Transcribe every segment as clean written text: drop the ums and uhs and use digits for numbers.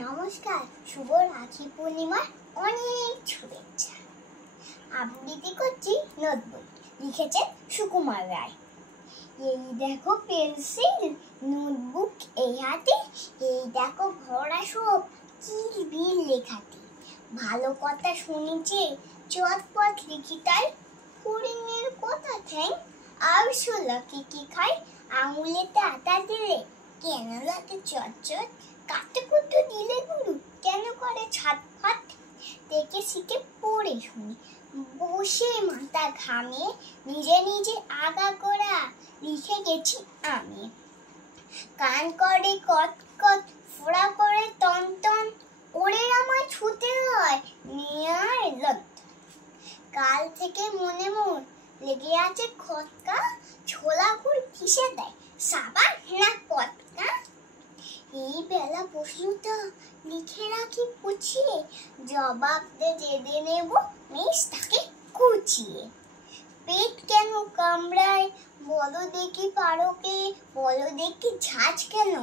নমস্কার, শুভ রাখি পূর্ণিমার অনেক শুভেচ্ছা। আবৃত্তি করছি নোটবুক, লিখেছেন সুকুমার রায়। এই দেখো পেন্সিল, নোটবুক এই হাতে, এই দেখো ভরা সব কিলবিল লেখাটি। ভালো কথা শুনেছে চটপট লিখি তাই, ফড়িংয়ের কথা ঠ্যাং আরশোলা কি খায়। আঙুলেতে আটা দিলে কেন লাগে চটচট, কাটুকুটু দিলে গুরু কেন করে ছটফট। দেখে শিখে পড়ে শুনি, বসে মাথা ঘামে, নিজে নিজে আগা গোড়া লিখে গেছি আমি। কান করে কট কট, ফোড়া করে টন টন, ওরে আমায় ছুতে হয় নেয়ার লত। কাল থেকে মনে মন লেগে আছে খটকা, ছোলা গুড় কিসে দেয় সাবান না পটকা। এই বেলা প্রশ্নটা লিখে রাখি পুছিয়ে, জবাব যেদে নেব মিস তাকে কুচিয়ে। পেট কেন কামড়ায় বলো দেখি পারকে, বলো দেখি ঝাঁঝ কেন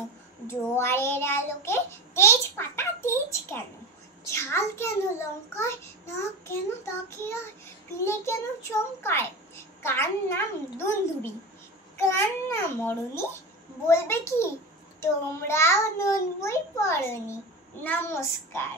জোয়ারের আলোকে, তেজ পাতা তেজ কেন, ঝাল কেন লঙ্কায়, নাক কেন তাকিয়ায়, পিলে কেন চমকায়। কার নাম দুন্দুরি, কার নাম মরণী, বলবে কি তোমরাও নোট বই পড়নি। নমস্কার।